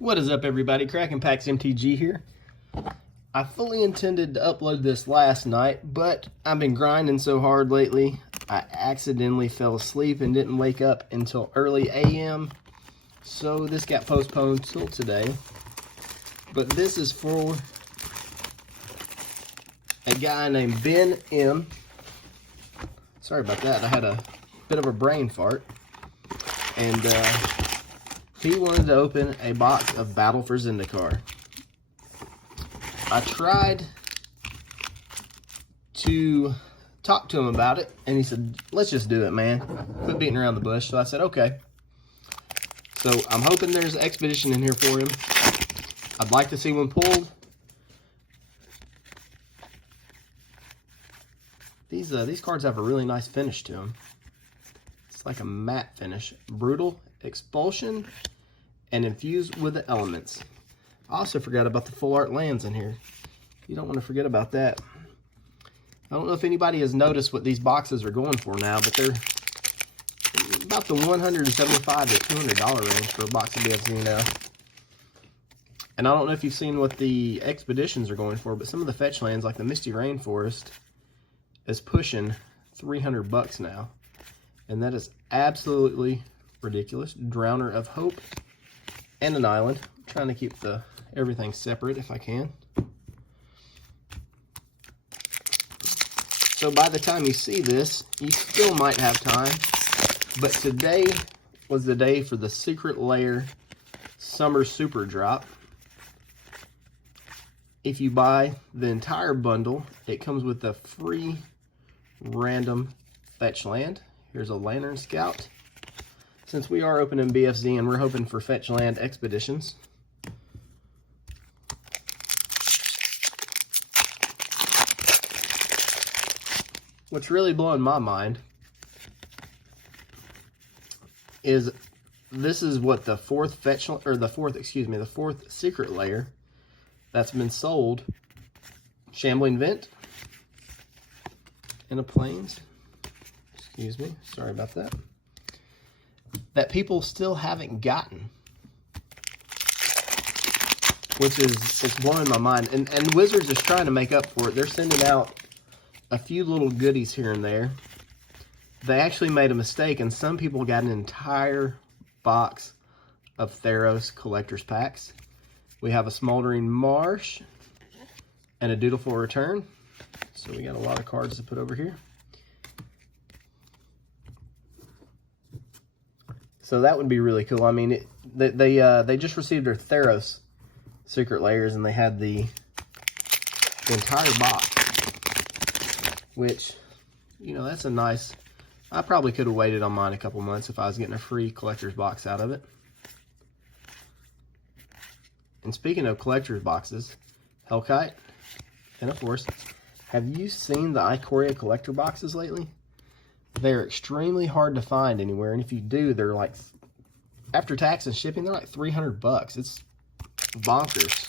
What is up, everybody? Kraken Packs MTG here. I fully intended to upload this last night, but I've been grinding so hard lately, I accidentally fell asleep and didn't wake up until early AM. So this got postponed till today. But this is for a guy named Ben M. Sorry about that. I had a bit of a brain fart. And he wanted to open a box of Battle for Zendikar. I tried to talk to him about it, and he said, let's just do it, man. Quit beating around the bush. So I said, okay. So I'm hoping there's an expedition in here for him. I'd like to see one pulled. These cards have a really nice finish to them. It's like a matte finish. Brutal, Expulsion, and Infused with the Elements. I also forgot about the full art lands in here. You don't want to forget about that. I don't know if anybody has noticed what these boxes are going for now, but they're about the $175 to $200 range for a box of BFZ now. And I don't know if you've seen what the expeditions are going for, but some of the fetch lands, like the Misty Rainforest, is pushing $300 now. And that is absolutely ridiculous. Drowner of Hope and an island. I'm trying to keep everything separate if I can. So by the time you see this, you still might have time. But today was the day for the Secret Lair Summer Super Drop. If you buy the entire bundle, it comes with a free random fetch land. Here's a Lantern Scout. Since we are opening BFZ and we're hoping for fetch land expeditions. What's really blowing my mind is this is what the fourth secret layer that's been sold. Shambling Vent and a Plains. Excuse me, sorry about that. That people still haven't gotten, which is it's blowing my mind. And Wizards is trying to make up for it. They're sending out a few little goodies here and there. They actually made a mistake, and some people got an entire box of Theros collector's packs. We have a Smoldering Marsh and a Dutiful Return. So we got a lot of cards to put over here. So that would be really cool. I mean, they just received their Theros secret layers, and they had the entire box, which, you know, that's a nice. I probably could have waited on mine a couple months if I was getting a free collector's box out of it. And speaking of collector's boxes, Hellkite, and of course, have you seen the Ikoria collector boxes lately? They're extremely hard to find anywhere, and if you do, they're like, after tax and shipping, they're like $300. It's bonkers.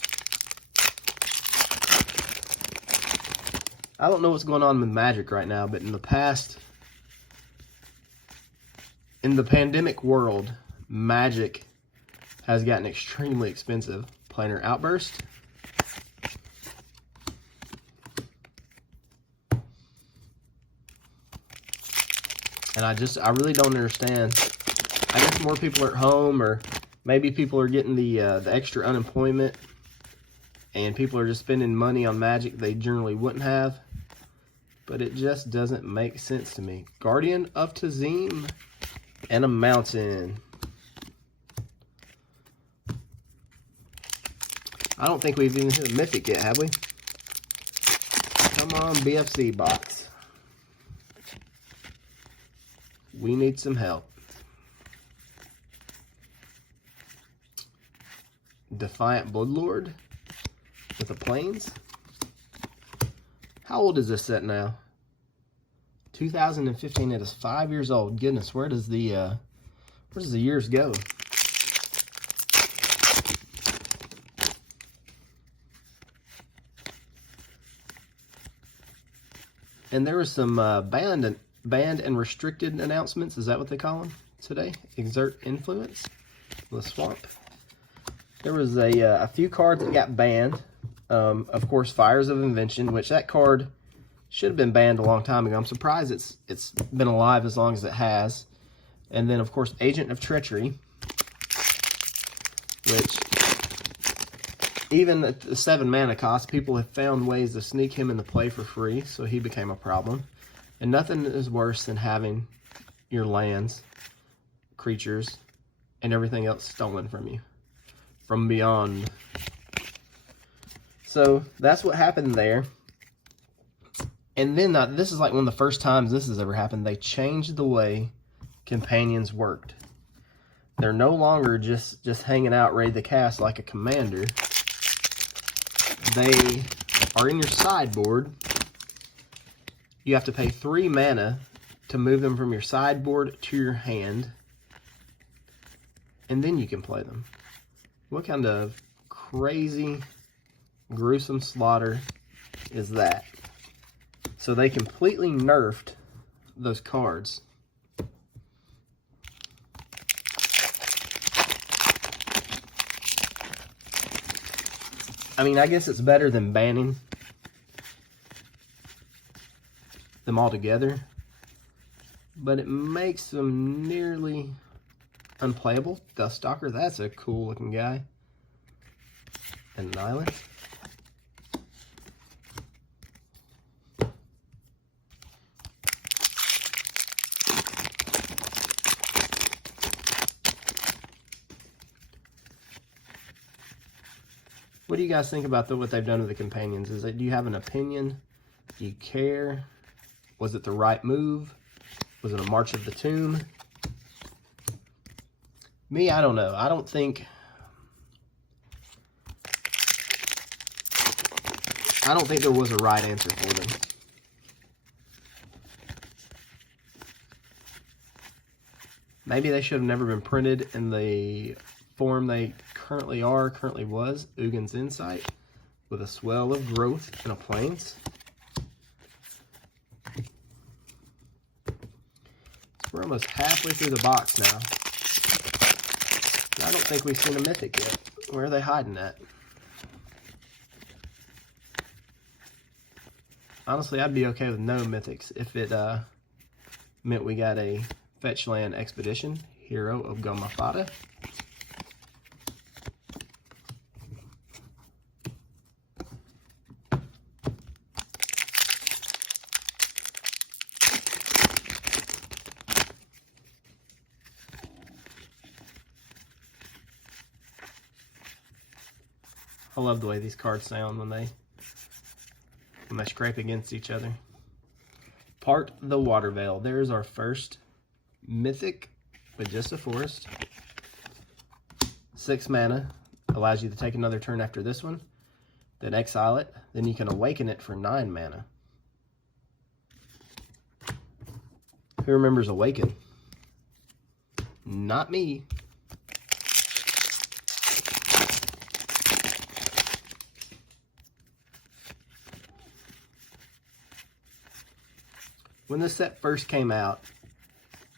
I don't know what's going on with Magic right now, but in the past, in the pandemic world, Magic has gotten extremely expensive. Planar Outburst. And I really don't understand. I guess more people are at home, or maybe people are getting the extra unemployment, and people are just spending money on Magic they generally wouldn't have. But it just doesn't make sense to me. Guardian of Tazim and a Mountain. I don't think we've even hit a Mythic yet, have we? Come on, BFC box. We need some help. Defiant Bloodlord with the Plains. How old is this set now? 2015. It is 5 years old. Goodness, where does the years go? And there was some banned and restricted announcements. Is that what they call them today? Exert Influence, the Swamp. There was a few cards that got banned. Of course, Fires of Invention, which that card should have been banned a long time ago. I'm surprised it's been alive as long as it has. And then, of course, Agent of Treachery, which even at the 7 mana cost, people have found ways to sneak him into play for free, so he became a problem. And nothing is worse than having your lands, creatures, and everything else stolen from you from beyond. So that's what happened there. And then this is like one of the first times this has ever happened. They changed the way companions worked. They're no longer just hanging out ready to cast like a commander. They are in your sideboard. You have to pay 3 mana to move them from your sideboard to your hand, and then you can play them. What kind of crazy, gruesome slaughter is that? So they completely nerfed those cards. I mean, I guess it's better than banning them all together, but it makes them nearly unplayable. Duststalker, that's a cool looking guy. And an island. What do you guys think about what they've done to the companions? Do you have an opinion? Do you care? Was it the right move? Was it a March of the Tomb? Me, I don't know. I don't think there was a right answer for them. Maybe they should have never been printed in the form they currently was. Ugin's Insight with a Swell of Growth and a Plains. We're almost halfway through the box now. I don't think we've seen a Mythic yet. Where are they hiding at? Honestly, I'd be okay with no Mythics if it meant we got a Fetchland Expedition, Hero of Gomafada. I love the way these cards sound when they scrape against each other. Part the Water Veil. There's our first Mythic with just a forest. 6 mana. Allows you to take another turn after this one. Then exile it. Then you can awaken it for 9 mana. Who remembers Awaken? Not me. When this set first came out,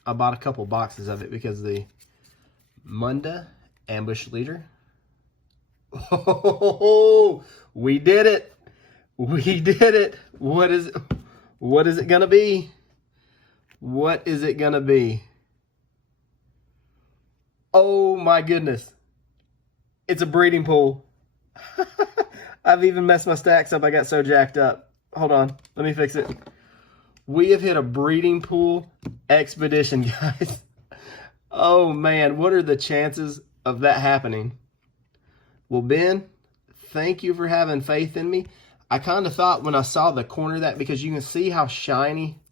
I bought a couple boxes of it because the Munda Ambush Leader. Oh, we did it. We did it. What is it gonna be? What is it gonna be? Oh my goodness. It's a breeding pool. I've even messed my stacks up. I got so jacked up. Hold on. Let me fix it. We have hit a breeding pool expedition, guys. Oh, man. What are the chances of that happening? Well, Ben, thank you for having faith in me. I kind of thought when I saw the corner of that, because you can see how shiny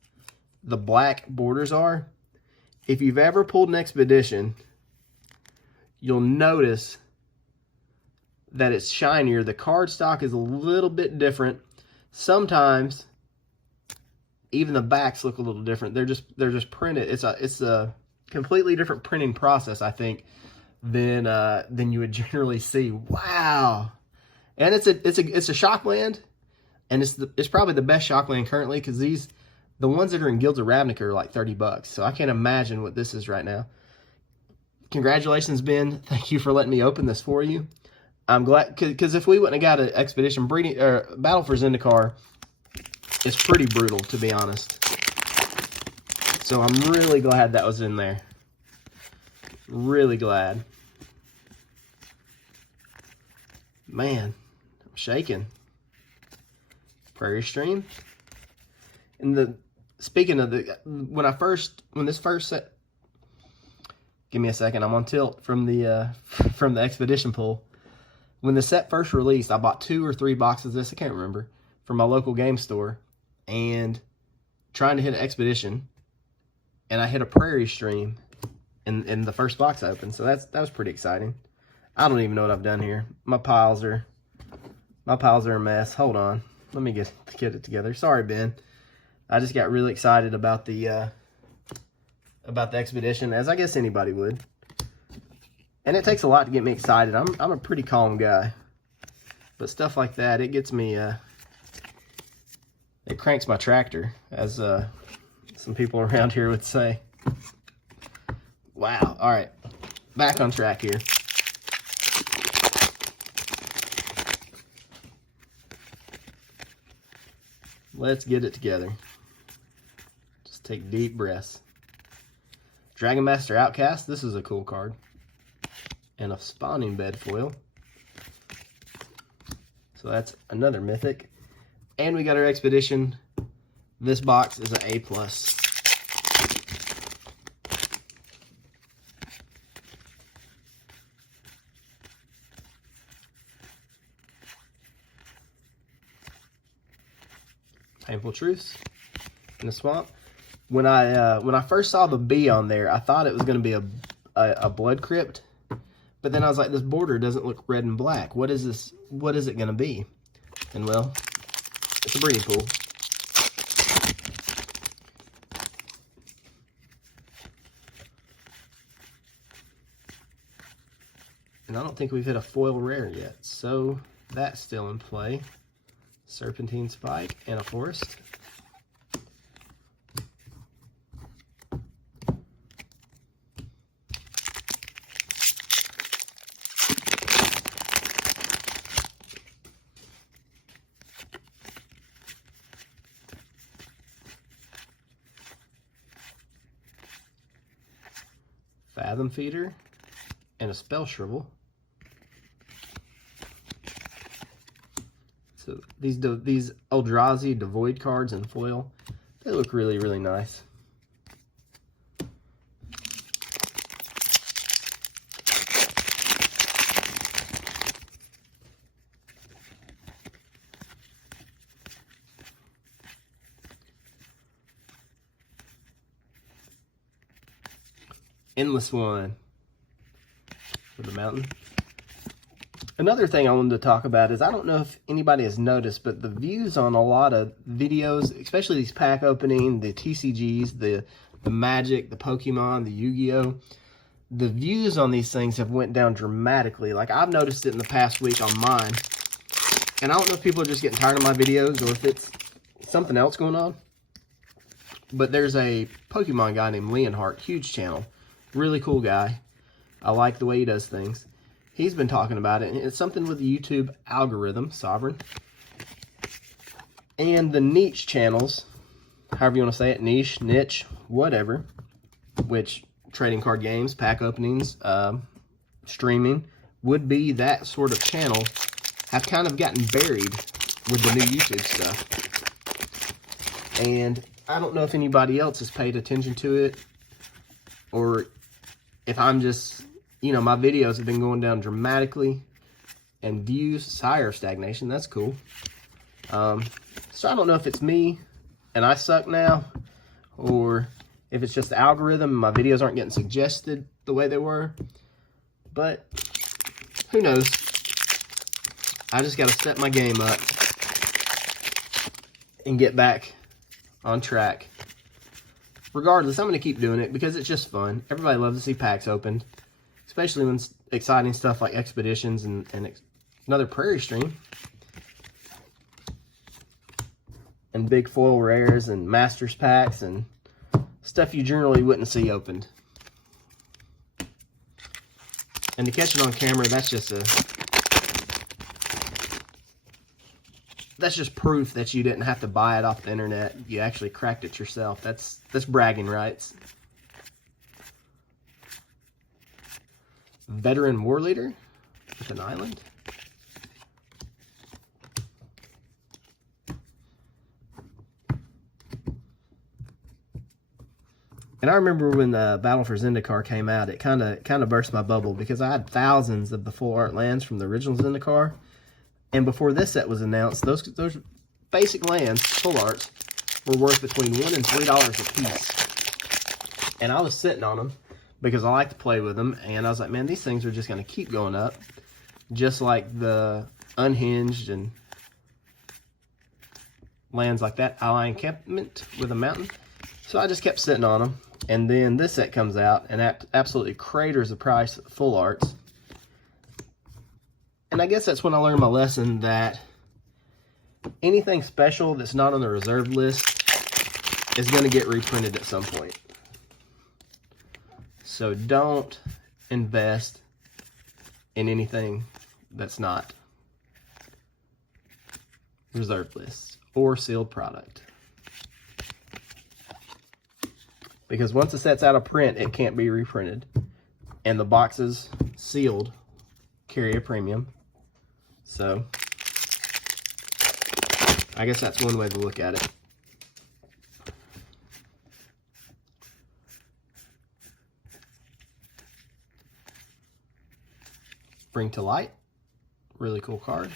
the black borders are. If you've ever pulled an expedition, you'll notice that it's shinier. The cardstock is a little bit different. Sometimes even the backs look a little different. They're just printed. It's a completely different printing process, I think, than you would generally see. Wow. And it's a Shockland, and it's probably the best Shockland currently, because the ones that are in Guilds of Ravnica are like $30. So I can't imagine what this is right now. Congratulations, Ben. Thank you for letting me open this for you. I'm glad, because if we wouldn't have got an Expedition breeding or Battle for Zendikar, it's pretty brutal, to be honest. So I'm really glad that was in there. Really glad. Man, I'm shaking. Prairie Stream. And speaking of when this first set, give me a second, I'm on tilt from the Expedition pool. When the set first released, I bought 2 or 3 boxes of this, I can't remember, from my local game store, and trying to hit an Expedition, and I hit a Prairie Stream in the first box I opened, so that was pretty exciting. I don't even know what I've done here. My piles are a mess. Hold on, let me get it together. Sorry, Ben. I just got really excited about the Expedition, as I guess anybody would. And it takes a lot to get me excited. I'm a pretty calm guy. But stuff like that, it gets me, it cranks my tractor, as some people around here would say. Wow. All right. Back on track here. Let's get it together. Just take deep breaths. Dragon Master Outcast. This is a cool card. And a Spawning Bed foil. So that's another mythic. And we got our Expedition. This box is an A+. Painful Truths in the Swamp. When I first saw the B on there, I thought it was going to be a Blood Crypt. But then I was like, this border doesn't look red and black. What is this? What is it going to be? And well, it's a breeding pool. And I don't think we've hit a foil rare yet. So that's still in play. Serpentine Spike and a Forest. Fathom Feeder, and a Spell Shrivel. So these Eldrazi Devoid cards in foil, they look really, really nice. Endless One for the mountain. Another thing I wanted to talk about is, I don't know if anybody has noticed, but the views on a lot of videos, especially these pack opening, the TCGs, the Magic, the Pokemon, the Yu-Gi-Oh!, the views on these things have went down dramatically. Like, I've noticed it in the past week on mine. And I don't know if people are just getting tired of my videos or if it's something else going on. But there's a Pokemon guy named Leonhardt, huge channel. Really cool guy. I like the way he does things. He's been talking about it. It's something with the YouTube algorithm, Sovereign. And the niche channels, however you want to say it, niche, whatever. Which, trading card games, pack openings, streaming, would be that sort of channel, have kind of gotten buried with the new YouTube stuff. And I don't know if anybody else has paid attention to it, or if I'm just, you know, my videos have been going down dramatically, and views, higher stagnation. That's cool. So I don't know if it's me and I suck now, or if it's just the algorithm and my videos aren't getting suggested the way they were. But who knows? I just got to step my game up and get back on track. Regardless, I'm going to keep doing it because it's just fun. Everybody loves to see packs opened, especially when it's exciting stuff like Expeditions and another Prairie Stream. And big foil rares and Masters packs and stuff you generally wouldn't see opened. And to catch it on camera, that's just that's just proof that you didn't have to buy it off the internet. You actually cracked it yourself. That's bragging rights. Veteran War Leader with an island. And I remember when the Battle for Zendikar came out, it kind of burst my bubble because I had thousands of the full art lands from the original Zendikar. And before this set was announced, those basic lands, full arts, were worth between $1 and $3 a piece. And I was sitting on them because I like to play with them. And I was like, man, these things are just going to keep going up. Just like the Unhinged and lands like that. Ally Encampment with a mountain. So I just kept sitting on them. And then this set comes out and absolutely craters the price of full arts. And I guess that's when I learned my lesson that anything special that's not on the reserved list is going to get reprinted at some point. So don't invest in anything that's not reserved lists or sealed product. Because once a set's out of print, it can't be reprinted. And the boxes sealed carry a premium. So, I guess that's one way to look at it. Bring to Light. Really cool card.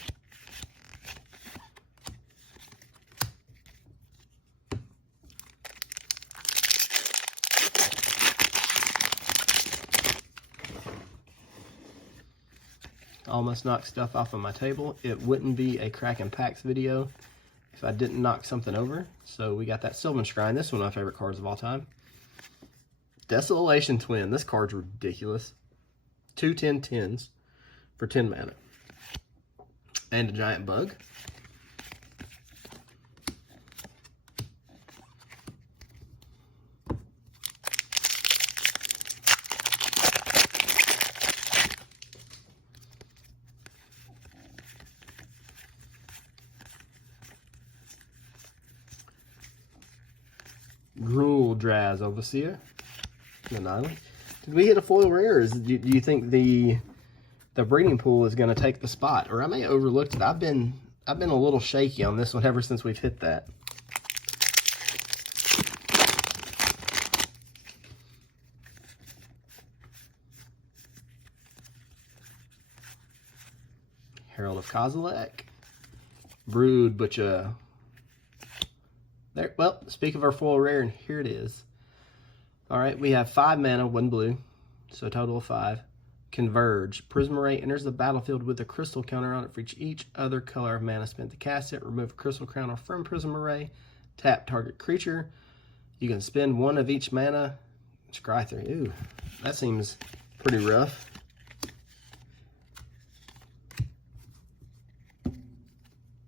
Almost knocked stuff off of my table. It wouldn't be a Cracking Packs video if I didn't knock something over. So we got that Sylvan Shrine. This is one of my favorite cards of all time. Desolation Twin. This card's ridiculous. 2 10/10s for 10 mana. And a giant bug. Draz Overseer, an island. Did we hit a foil rare? Do you think the breeding pool is going to take the spot, or I may have overlooked it? I've been a little shaky on this one ever since we've hit that. Herald of Kozilek, Brood Butcher. There, well, speak of our foil rare, and here it is. All right, we have 5 mana, 1 blue, so a total of 5. Converge. Prismarray enters the battlefield with a crystal counter on it for each other color of mana spent to cast it. Remove a crystal counter from Prismarray. Tap target creature. You can spend 1 of each mana. Scry 3. Ooh, that seems pretty rough.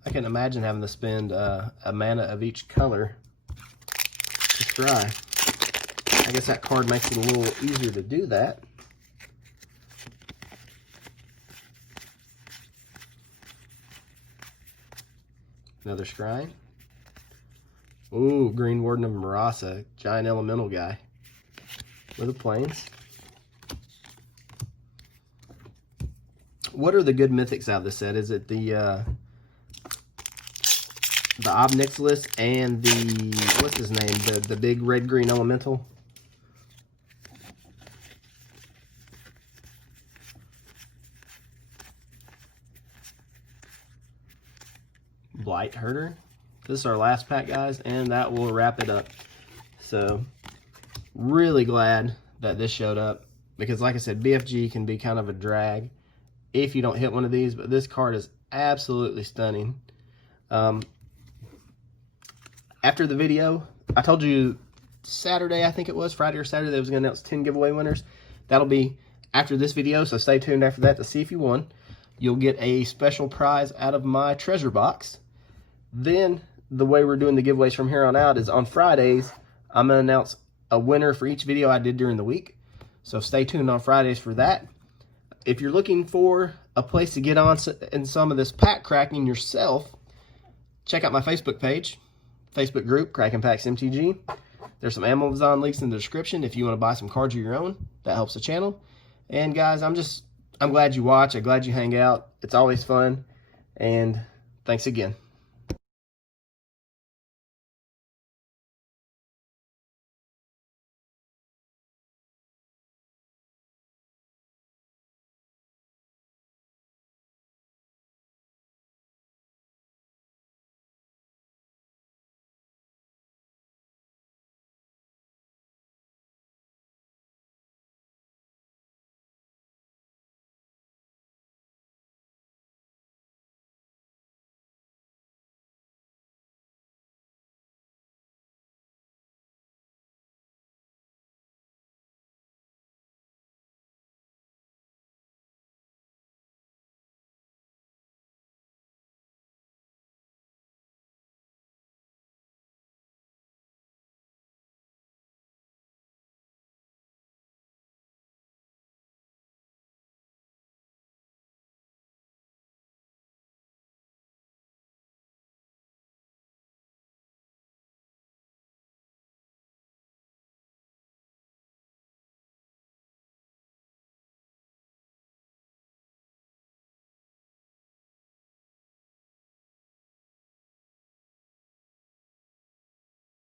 I can imagine having to spend a mana of each color to scry. I guess that card makes it a little easier to do that. Another scrying. Ooh, Green Warden of Marasa, giant elemental guy with the plains. What are the good mythics out of this set? Is it the Obnixilis and the, what's his name? The big red-green elemental? Blight Herder. This is our last pack, guys, and that will wrap it up. So, really glad that this showed up, because like I said, BFG can be kind of a drag if you don't hit one of these, but this card is absolutely stunning. After the video, I told you Saturday, I think it was, Friday or Saturday, I was going to announce 10 giveaway winners. That'll be after this video, so stay tuned after that to see if you won. You'll get a special prize out of my treasure box. Then, the way we're doing the giveaways from here on out is on Fridays, I'm going to announce a winner for each video I did during the week. So stay tuned on Fridays for that. If you're looking for a place to get on in some of this pack cracking yourself, check out my Facebook page, Facebook group, Cracking Packs MTG. There's some Amazon links in the description if you want to buy some cards of your own. That helps the channel. And guys, I'm glad you watch. I'm glad you hang out. It's always fun. And thanks again.